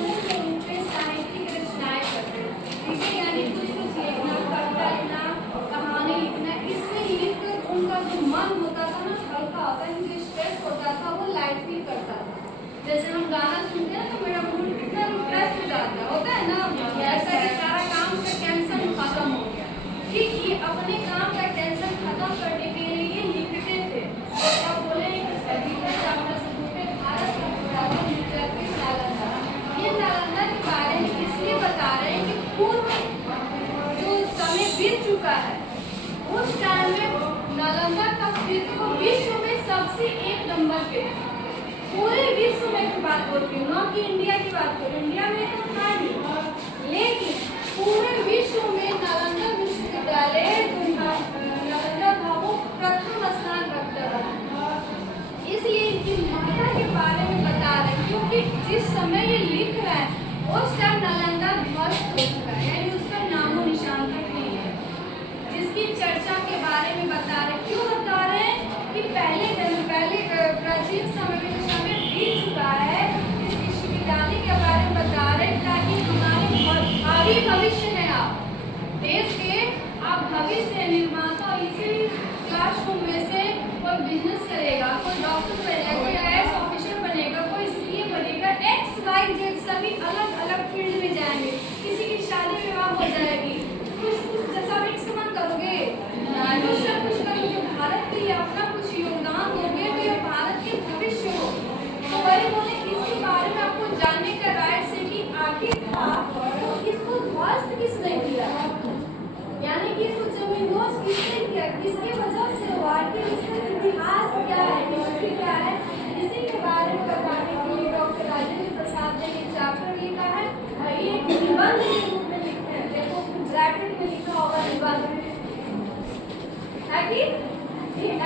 अमूल्य रूप में साहित्यिक रचनाएं करते हैं। ठीक है, यानी कुछ लिखना, कविता लिखना, कहानी लिखना, इससे लिखकर उनका जो मन होता था ना हल्का होता है, जो स्ट्रेस होता था वो लाइट फील करता था। जैसे हम गाना सुनते हैं तो मेरा मूड कितना रिफ्रेश हो जाता होता है ना, ऐसा कि सारा काम का टेंशन खत्म हो गया। ठीक, ये अपने काम का टेंशन खत्म करने के लिए ये लिखते थे। अब बोले कि सदीना चावला से पूछे भारत का पुराना लिटरेचर नालंदा, ये नालंदा के बारे में इसलिए बता रहे हैं कि पूर्व जो समय बीत चुका है उस टाइम में नालंदा का अस्तित्व विश्व में सबसे एक नंबर पे है। पूरे विश्व में की बात होती है, न कि इंडिया की बात करो, इंडिया में तो था नहीं, लेकिन पूरे विश्व में नालंदा विश्वविद्यालय जो नालंदा था वो प्रथम स्थान रखता था। इसलिए इनकी महत्ता के बारे में बता रहे हैं, क्योंकि जिस समय ये लिख रहा है उस टाइम नालंदा ध्वस्त हो चुका है, यानी उसका नामो निशान तक नहीं है। जिसकी चर्चा के बारे में बता रहे, क्यों बता रहे हैं कि पहले प्राचीन समय में जो समय बीत चुका है इस विश्वविद्यालय के बारे में बता रहे, ताकि हमारे भावी भविष्य में आप देश के आप भविष्य निर्माता, इसी क्लासरूम में से कोई बिजनेस करेगा, कोई डॉक्टर बनेगा, कोई IAS ऑफिसर बनेगा, कोई CA बनेगा, XYZ सभी अलग अलग फील्ड में जाएंगे, किसी की शादी विवाह हो जाएगी, कुछ जैसा मिक्स मत करोगे, कुछ ना कुछ करोगे, भारत के लिए अपना कुछ योगदान दोगे तो ये भारत के भविष्य हो। तो वही बोले इसके बारे में आपको जानने का राइट से कि आखिर था तो इसको ध्वस्त किसने किया, यानी कि इसको जमींदोज किसने किया, किसकी वजह से हुआ, कि इसका इतिहास क्या है, हिस्ट्री क्या है, इसी के बारे में बताने के लिए डॉक्टर राजेंद्र प्रसाद ने ये चैप्टर लिखा है। ये निबंध के रूप में लिखते हैं, देखो ब्रैकेट में लिखा होगा निबंध है कि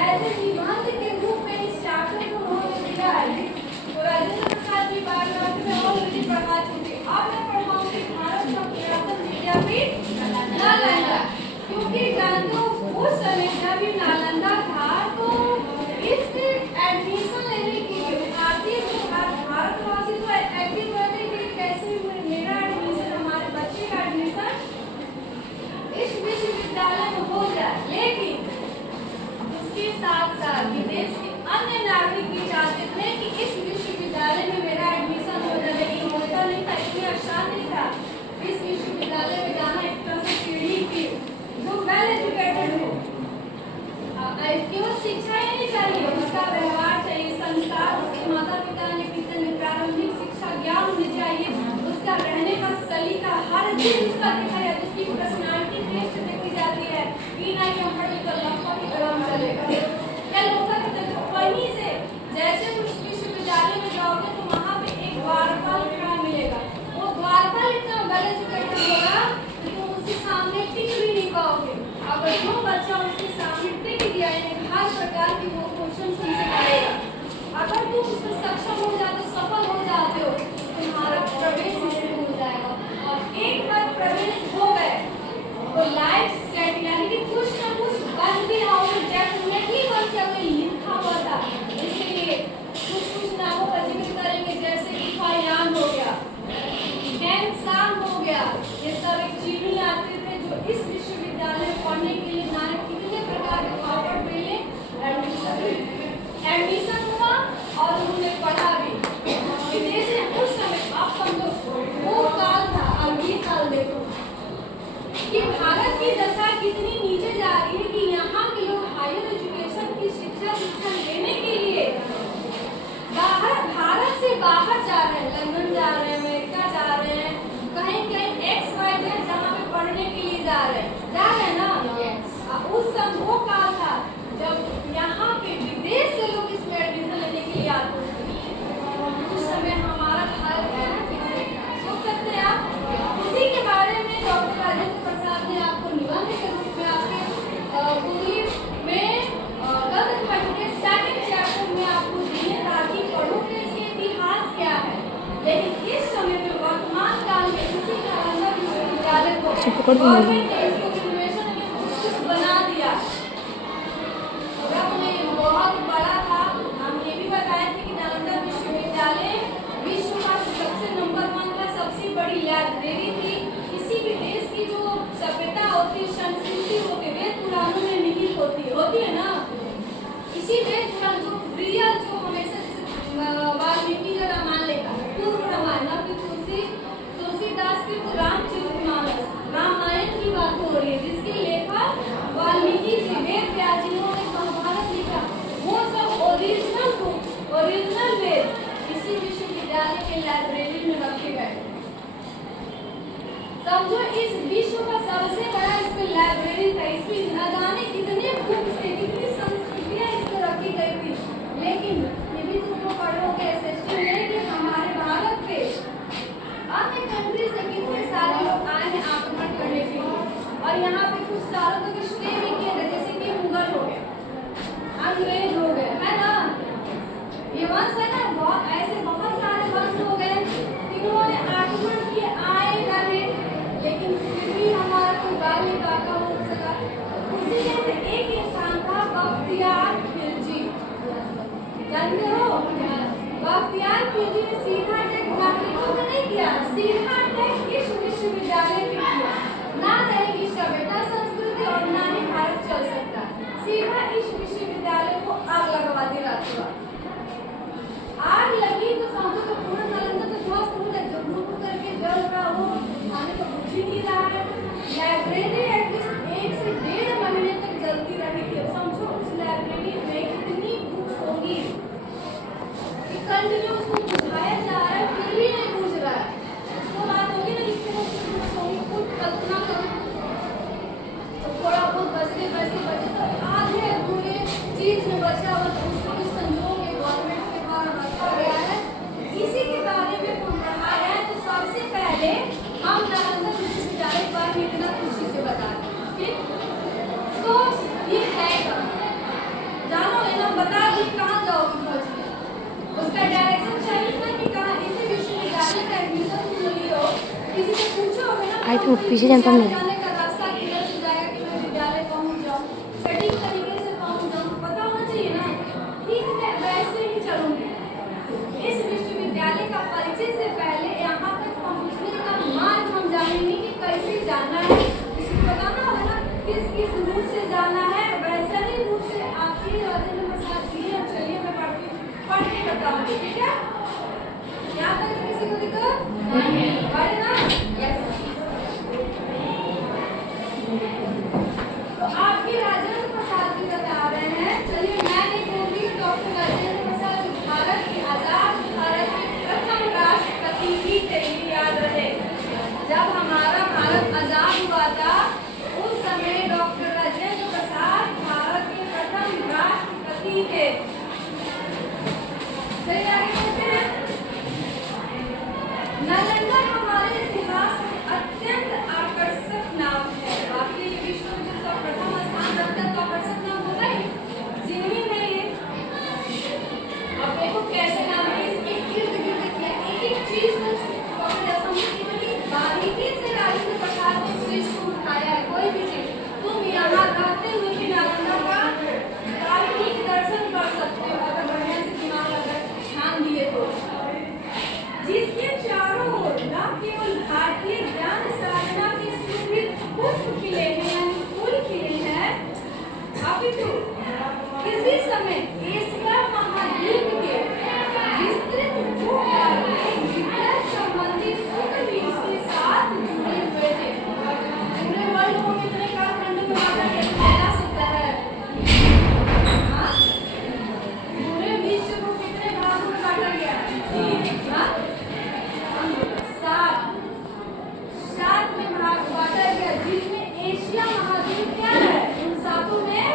ऐसे निबंध के रूप में इस चैप्टर को उन्होंने दिया है। तो राजेंद्र प्रसाद की बायोग्राफी में ऑलरेडी पढ़ा चुके, अब मैं पढ़ाऊंगी भारत का पुरातन विद्यापीठ नालंदा, क्योंकि जानते हो उस समय जब भी नालंदा था तो इस एडमिशन लेने के लिए भारतीय जो भारतवासी तो एक्टिव रहते थे, कैसे मेरा एडमिशन, हमारे बच्चे का एडमिशन इस विश्वविद्यालय में हो जाए, लेकिन उसके साथ साथ विदेश के अन्य नागरिक भी चाहते थे कि इस विश्वविद्यालय में मेरा एडमिशन हो जाए, लेकिन होता नहीं था, इतनी आसान नहीं था। इस विश्वविद्यालय में जाना एक तरह से पीढ़ी की जो वेल एजुकेटेड हो, केवल शिक्षा ही नहीं चाहिए, उसका व्यवहार चाहिए, संस्कार, उसके माता पिता ने कितने प्रारंभिक शिक्षा ज्ञान होनी चाहिए, उसका रहने का सलीका, हर चीज उसका दिखाया जाता है, उसकी पर्सनालिटी टेस्ट देखी जाती है, कि ना कि हम पढ़ लिख कर लड़का की तरह चलेगा, क्या लोग वहीं से जैसे उस विश्वविद्यालय में जाओगे तो वहाँ पे एक द्वारपाल खड़ा मिलेगा, वो द्वारपाल इतना वेल एजुकेटेड होगा कि तुम उसके सामने टिक भी नहीं पाओगे। अगर जो बच्चा उसके सामने टिक गया है हर प्रकार की वो क्वेश्चन तुमसे करेगा, अगर तुम उसमें सक्षम हो जाते, सफल हो जाते हो, तुम्हारा प्रवेश इसमें हो जाएगा, और एक बार प्रवेश हो गए तो लाइफ सेट, यानी कि कुछ ना कुछ बन भी आओगे, जैसे नहीं बन जाओगे, लिखा हुआ था। इसलिए कुछ नामों का जिक्र करेंगे, जैसे कि फायान हो गया, डैंगसांग हो गया, ये सब एक चीनी आते थे जो इस विश्वविद्यालय में पढ़ने के लिए ना कितने प्रकार के पापड़ बेले, एडमिशन हुआ और उन्होंने पढ़ा भी विदेश में। उस समय आप समझो वो काल था, अब ये काल देखो कि भारत की दशा कितनी नीचे जा रही है, कि यहाँ के लोग हायर एजुकेशन की शिक्षा लेने के लिए भारत से बाहर जा रहे हैं, लंदन जा रहे हैं, अमेरिका जा रहे हैं, कहीं कहीं XYZ जहाँ पे पढ़ने के लिए जा रहे हैं ना। उस समय वो काल था जब यहाँ पे विदेश से लोग इसमें एडमिशन लेने के लिए आते थे। उस समय हमारा भारत है ना, सोच सकते हैं आप। उसी के बारे में डॉक्टर राजेंद्र प्रसाद ने आपको निबंध के रूप में आपके पूरी में गद्य खंड के सेकंड चैप्टर में आपको दिए, ताकि पढ़ो कि इसके इतिहास क्या है। लेकिन इस समय में वर्तमान काल में इसी नालंदा विश्वविद्यालय को गवर्नमेंट ने इसको इनोवेशन के कुछ बना दिया। बहुत बड़ा था, हम ये भी बताए थे कि नालंदा विश्वविद्यालय विश्व का सबसे नंबर 1 का के लाइब्रेरी में रखे गए। समझो इस विश्व का सबसे बड़ा इसमें लाइब्रेरी था, इसमें न जाने कितने बुक्स थे, कितनी संस्कृतियां इसमें रखी गई थी। लेकिन ये भी तुम लोग पढ़ोगे एसएसटी में कि हमारे भारत पे अन्य कंट्री से कितने सारे लोग आए हैं आक्रमण करने के लिए, और यहाँ पे कुछ सालों तक स्टे भी किए थे, जैसे कि मुगल हो गए, अंग्रेज हो गए, है ना। ये वंश है ना, बहुत ऐसे बहुत सारे वंश हो गए, इन्होंने आक्रमण किए, आए रहे, लेकिन फिर भी हमारा कोई बाल नहीं काटा हो सका। उसी में से एक इंसान था बख्तियार खिलजी, जानते हो? बख्तियार खिलजी ने सीधा अटैक नागरिकों पे नहीं किया, सीधा अटैक इस विश्वविद्यालय पे किया। ना रहेगी सभ्यता संस्कृति और ना ही भारत चल सकता, सीधा इस विश्वविद्यालय को आग लगवा दी रातों रात। आग लगी तो समझो तो पूरा नालंदा तो ध्वस्त हो गया, जो रूप करके जल रहा हो, खाने को कुछ ही नहीं रहा है। लाइब्रेरी एटलीस्ट 1 से 1.5 महीने तक जलती रही थी। समझो उस लाइब्रेरी में कितनी बुक्स होगी कि कंटिन्यू उसको बुझाया जा रहा है, फिर भी नहीं बुझ रहा है। उसको बात होगी ना कितने बुक्स होंगी, खुद कल्पना करो। तो थोड़ा बहुत बचते तो आधे अधूरे चीज में बचा हुआ, तो उसको भी संजो के गवर्नमेंट के द्वारा रखा गया है। इसी के बारे में हम पढ़ा रहे हैं। तो सबसे पहले हम नालंदा विश्वविद्यालय के बारे में इतना कुछ चीजें बता रहे हैं, ठीक? तो ये है कहाँ, जानो है ना, बता दी कहाँ जाओगे खोज में, उसका डायरेक्शन चाहिए ना कि कहाँ इसी विश्वविद्यालय का एडमिशन तुम लियो। किसी से पूछोगे ना आई तो पीछे जानता हूँ जाने का रास्ता किधर से जाएगा कि मैं विद्यालय पहुँच जाऊँ, सटीक तरीके से पहुँच जाऊँ, पता होना चाहिए ना। ठीक है, वैसे ही चलूंगी। इस विश्वविद्यालय का परिचय से पहले यहाँ तक पहुँचने का मार्ग हम जानेंगे कि कैसे जाना है, किसी को बताना होगा ना किस रूट से जाना है, वैसे ही रूट से आपकी राजेंद्र प्रसाद जी और चलिए मैं पढ़ के बताऊंगी, ठीक है? यहाँ तक किसी को दिक्कत पढ़े ना? यस। तो आपकी राजेंद्र प्रसाद जी बता रहे हैं, चलिए मैं नहीं बोलूंगी, डॉक्टर राजेंद्र प्रसाद भारत के आजाद भारत के प्रथम राष्ट्रपति ही थे, ये याद रहे। जब हमारा भारत आजाद हुआ था उस समय डॉक्टर राजेंद्र प्रसाद भारत के प्रथम राष्ट्रपति थे। चलिए आगे बढ़ते हैं। नालंदा हमारे इतिहास में अत्यंत आकर्षक नाम है। बाकी विश्व में जो सब प्रथम स्थान रखता है तो आकर्षक नाम होगा ही, जिन्हीं में ये अब देखो कैसे नाम है, इसके इर्द गिर्द किया, एक चीज को बारीकी से राजेंद्र प्रसाद ने इस चीज को उठाया है। कोई भी चीज तुम यहाँ रहते हुए भी नालंदा का तार्किक दर्शन कर सकते हो अगर बढ़िया से दिमाग अगर ध्यान दिए तो, जिसके चारों ओर न केवल भारतीय ज्ञान साधना के सुकृत पुष्प खिले हैं यानी फूल खिले हैं, अपितु किसी समय एशिया महाद्वीप के विस्तृत भूभाग में विज्ञान संबंधी सूत्र भी इसके साथ जुड़े हुए थे। पूरे वर्ल्ड को कितने कालखंड में बांटा गया सकता है? हाँ? पूरे विश्व को कितने भागों में बांटा गया? हाँ? 7 में भाग बांटा गया, जिसमें एशिया महाद्वीप क्या है? उन 7 में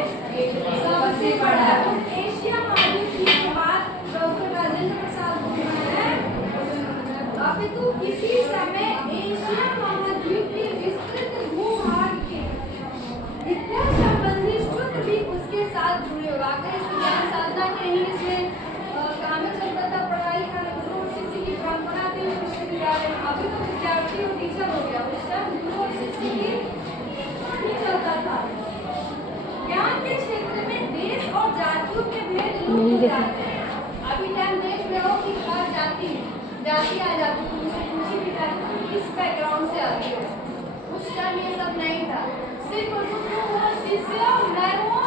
सबसे बड़ा है। उस एशिया महाद्वीप के बाद डॉक्टर राजेंद्र प्रसाद बोल रहे हैं, अपितु किसी समय एशिया महाद्वीप के विस्तृत भूभाग के विज्ञान संबंधी सूत्र भी उसके साथ जुड़े हुए। आगे इस ज्ञान साधना के ही इसमें काम में चलता था, पढ़ाई लिखाई गुरु और शिष्य की परंपरा थी उस विश्वविद्यालय में। अभी तो विद्यार्थी और टीचर हो गया, उस टाइम गुरु और शिष्य की नहीं चलता था। ज्ञान के क्षेत्र में देश और जातियों के भेद लुप्त हो जाते हैं। अभी टाइम देख रहे हो कि हर जाति आ जाती, तुमसे पूछी भी जाती तुम किस बैकग्राउंड से आती हो। उस टाइम ये सब नहीं था, सिर्फ तुम हो शिष्य और मैं हूँ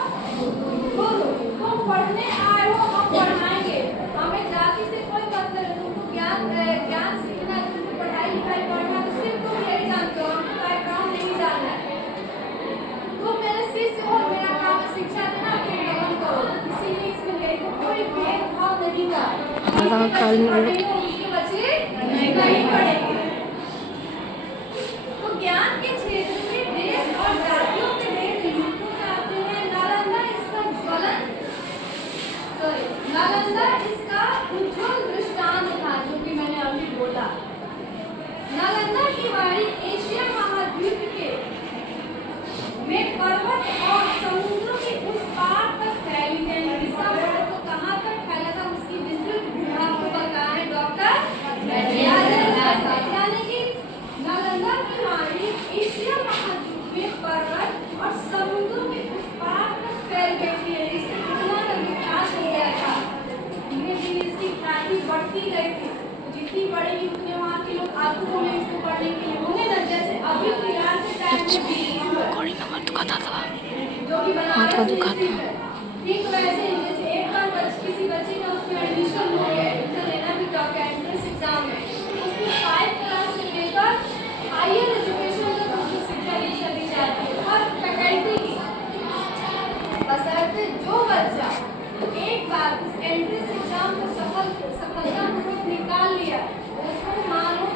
गुरु, तुम पढ़ने आए हो हम पढ़ाएंगे, हमें जाति से कोई मतलब नहीं। तुमको ज्ञान सीखना है, तुमको पढ़ाई लिखाई पढ़ना तो सिर्फ तुम यही जानते हो, हमको बैकग्राउंड नहीं जानना है। तुम मेरे शिष्य हो, मेरा काम है शिक्षा देना, तुम ग्रहण करो। इसीलिए इसमें कोई भेदभाव नहीं था। उसके बच्चे नहीं पड़ेगी। तो ज्ञान के क्षेत्र में देश और जातियों के भेद लुप्त हो जाते हैं। नालंदा इसका उज्ज्वल दृष्टांत था, जो कि मैंने अभी बोला। नालंदा की वाणी एशिया महाद्वीप के में पर्वत और समुद्रों के उस पार तक फैली है। इसका वर्णन तो कहाँ तक फैला था, उसकी विस्तृत भूमिका आपको पता है डॉक्टर। यानी कि नालंदा की वाणी एशिया महाद्वीप में पर्वत और समुद्रों के उस पार तक फैल गई थी। इससे कितना का विकास हो गया था, धीरे धीरे इसकी ख्याति बढ़ती गई थी। जितनी बढ़ेगी उतने वहाँ के लोग आतुर में इसको पढ़ने के लिए होंगे ना। जैसे अभी फिलहाल के टाइम में भी जो कि बनारस ठीक वैसे ही, जैसे एक बार किसी बच्चे का उसमें एडमिशन हो गया, एडमिशन लेना भी टॉप एंट्रेंस एग्जाम में, उसमें 5 क्लास से लेकर हायर एजुकेशन तक उसको शिक्षा दीक्षा दी जाती है हर फैकल्टी की। बशर्ते जो बच्चा एक बार उस एंट्रेंस एग्जाम को सफलतापूर्वक निकाल लिया, उसको मानो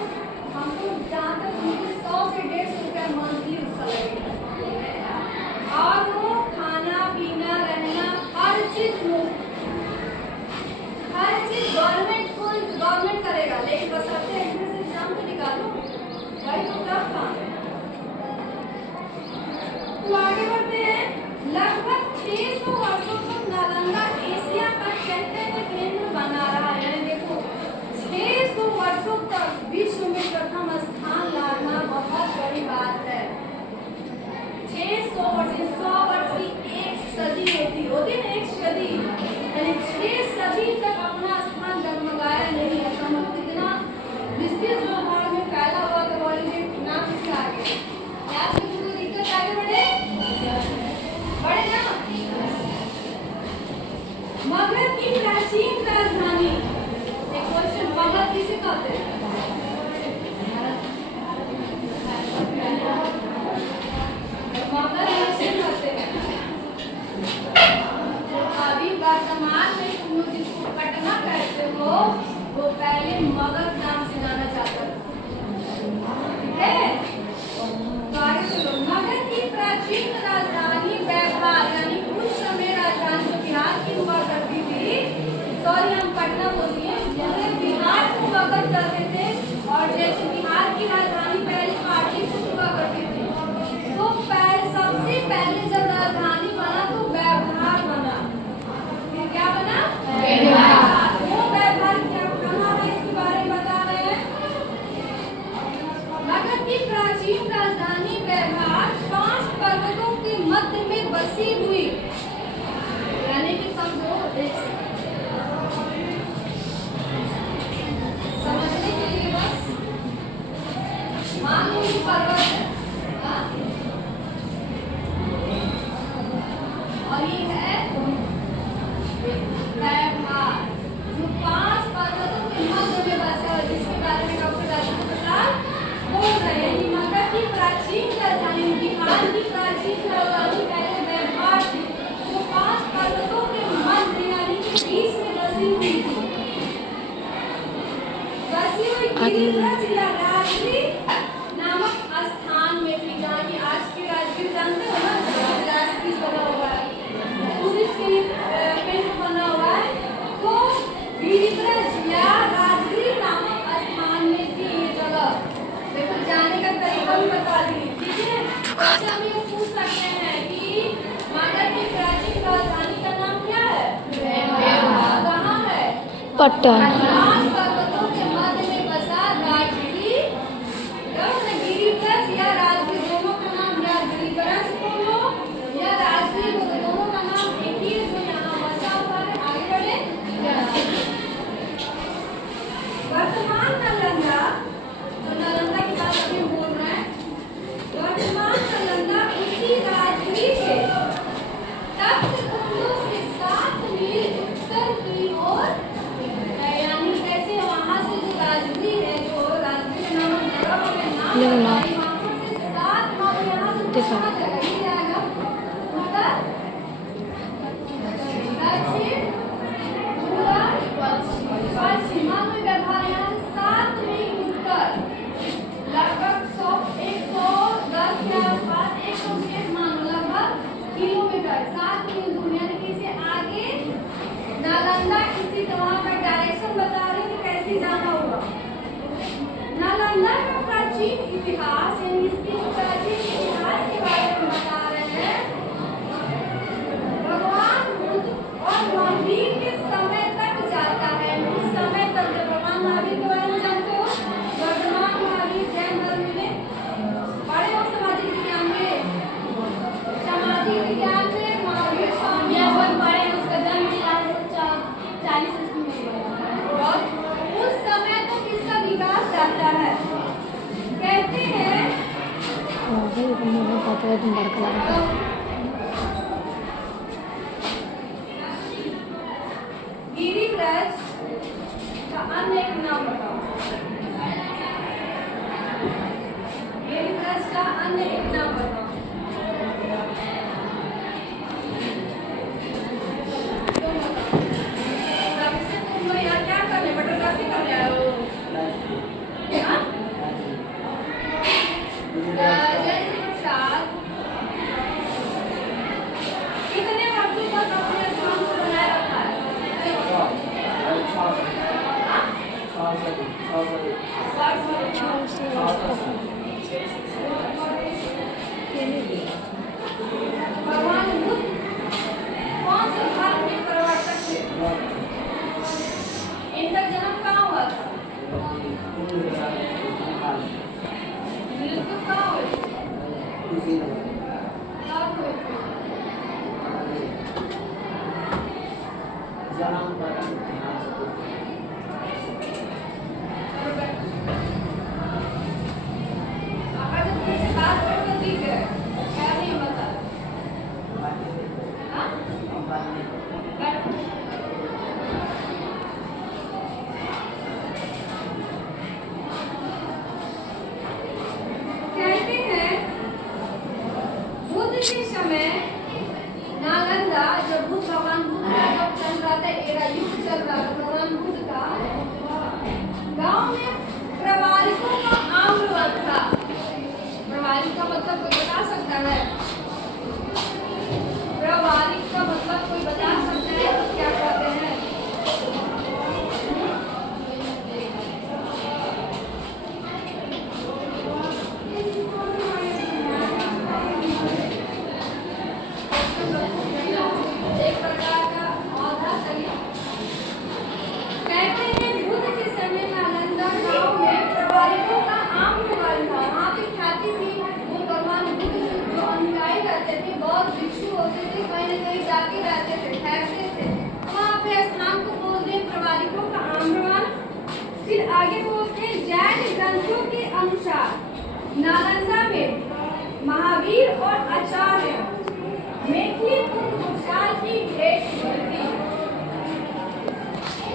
हमको जहाँ तक मुझे 100 से 150 रुपया मंथली उसका लगेगा। और वो खाना पीना रहना हर चीज गवर्नमेंट करेगा, लेकिन बशर्ते एंट्रेंस एग्जाम तो निकालो, भाई तो टफ काम है। तो आगे बढ़ते हैं। लगभग 600 वर्षों तक नालंदा एशिया का चैतन्य केंद्र बना रहा है। यानी देखो 600 वर्षों तक विश्व में प्रथम स्थान लाना बहुत बड़ी बात है। 600 वर्ष, 100 वर्ष की एक सदी होती है, एक सदी, यानी 6 सदी तक अपना स्थान जगमगाया नहीं है। समझ कितना विस्तृत भूभाग में फैला हुआ तो वर्ल्ड में ना किसी आगे या फिर कोई दिक्कत आगे बढ़े ना। मगध की प्राचीन राजधानी, एक क्वेश्चन, मगध किसे कहते हैं? अभी वर्तमान में तुम लोग जिसको पटना कहते हो, वो पहले मगध नाम से जाना जाता था। ठीक है, तो आगे चलो। मगध की प्राचीन राजधानी व्यवहार, यानी उस समय राजधानी जो बिहार की हुआ करती थी, सॉरी हम पटना बोलते हैं, मगर बिहार को मगध कहते थे। और जैसे बिहार की राजधानी पहले पाटलिपुत्र हुआ करती थी, तो सबसे पहले जब राजधानी बना तो व्यवहार बना। फिर क्या बना? व्यवहार। वो व्यवहार क्या कहाँ है, इसके बारे में बता रहे हैं। मगध की प्राचीन राजधानी व्यवहार 5 पर्वतों के मध्य में बसी हुई, यानी कि समझो, समझने के लिए बस मान लो पर्वत है, और ये है व्यवहार, जो 5 पर्वतों के मध्य में बसा है, जिसके बारे में डॉक्टर राजेंद्र प्रसाद बोल रहे हैं। मगध की प्राचीन राजधानी, बिहार की प्राचीन राजधानी पहले व्यवहार थी, जो 5 पर्वतों के मध्य यानी कि बीच में बसी हुई थी। गिरिब्रज या राजगिरी नामक स्थान में थी, जहाँ की आज की राजगिरी जानते हो ना, राजगिरी बना हुआ है, टूरिस्ट के लिए केंद्र बना हुआ है। तो गिरिब्रज या राजगिरी नामक स्थान में थी ये जगह। देखो जाने का तरीका भी बता दी, ठीक है। अच्छा हम ये पूछ सकते हैं कि मगध की प्राचीन राजधानी का नाम क्या है? कहाँ है? पटना। या राजगिरी, दोनों का नाम, या गिरिब्रज बोलो या राजगिरी बोलो, दोनों का नाम एक ही है, जो यहाँ बचा हुआ है। आगे बढ़े। वर्तमान नालंदा, जो नालंदा की बात अभी बोल रहे हैं, वर्तमान नालंदा उसी राजगिरी के तख्त कुंडों से 7 मील उत्तर की ओर, यानी कैसे वहाँ से जो राजगिरी है, जो राजगिरी नामक जगह में नाम देखो इतिहास यानी इसकी प्राचीन इतिहास के बारे में बता रहे हैं। भगवान बुद्ध और महावीर के समय तक जाता है। उस समय तक जब भगवान महावीर के बारे में जानते हो, वर्तमान महावीर जैन धर्म में पढ़े हो सामाजिक विज्ञान में। सामाजिक विज्ञान में महावीर स्वामी पढ़े, उसका जन्म 40 ईस्वी में हुआ और उस समय तक इसका विकास जाता है। कहते हैं गिरिव्रज का अन्य एक नाम बताओ। गिरिव्रज का अन्य एक नाम बताओ। तुम लोग यार क्या कर रहे, बटरफ्लाई कर रहे हो? राजेंद्र प्रसाद कितने वर्षों तक अपने स्थान को बनाए रखा है? भगवान बुद्ध कौन से धर्म के प्रवर्तक थे? इनका जन्म कहाँ हुआ था? बिल्कुल कहाँ हुआ था? अगर जब तुमसे बात करो तो ठीक है, क्या नहीं बता? हाँ? कहते हैं बुद्ध के समय नालंदा, जब बुद्ध भगवान बुद्ध का जब चल रहा था, एरा युग चल रहा था भगवान बुद्ध का, गांव में प्रवालिकों का आम्रवन था। प्रवालिक का मतलब कोई बता सकता है? प्रवालिक का मतलब कोई बता सकता है तो क्या कहते हैं? एक प्रकार का औधा तली। कहते हैं बुद्ध के समय नालंदा गांव में प्रवालिकों का आम्रवन था। वहाँ की ख्याति थी। वो भगवान बुद्ध जो अनुयायी रहते थे, बहुत भिक्षु होते थे, कहीं न कहीं जाके रहते थे, ठहरते थे। वहाँ पे स्थान को बोलते हैं प्रवालिकों का आम्रवन। फिर आगे बोलते हैं जैन ग्रंथों के अनुसार नालंदा में महावीर और आचार्य मैथिली घोषाल की भेंट हुई थी।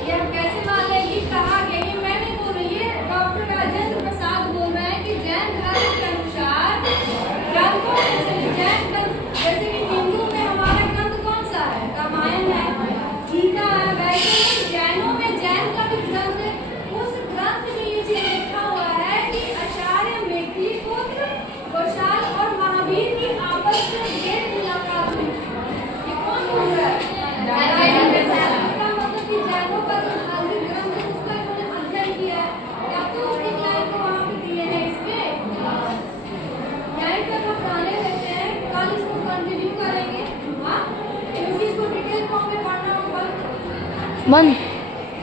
ये हम कैसे मान लें? ये कहा गया, ये मैं नहीं बोल रही, ये डॉक्टर राजेंद्र प्रसाद बोल रहे हैं कि जैन धर्म के अनुसार ग्रंथों में जैन ग्रंथ, जैसे कि हिंदू में हमारा ग्रंथ कौन सा है? रामायण है, गीता है। वैसे ही जैनों में जैन का भी ग्रंथ है। उस ग्रंथ में ये चीज लिखा हुआ है कि आचार्य मैथिली पुत्र घोषाल और महावीर की आपस में भेंट मुलाकात हुई। ये कौन बोल रहा है? इसका मतलब कि जैनों का जो धार्मिक ग्रंथ है उसका इन्होंने अध्ययन किया है, या तो उसके ज्ञान को वहाँ पे दिए हैं इसके। यहीं तक हम जाने लेते हैं, कल इसको कंटिन्यू करेंगे। हाँ, क्योंकि इसको डिटेल फॉर्म में पढ़ना होगा। बंद।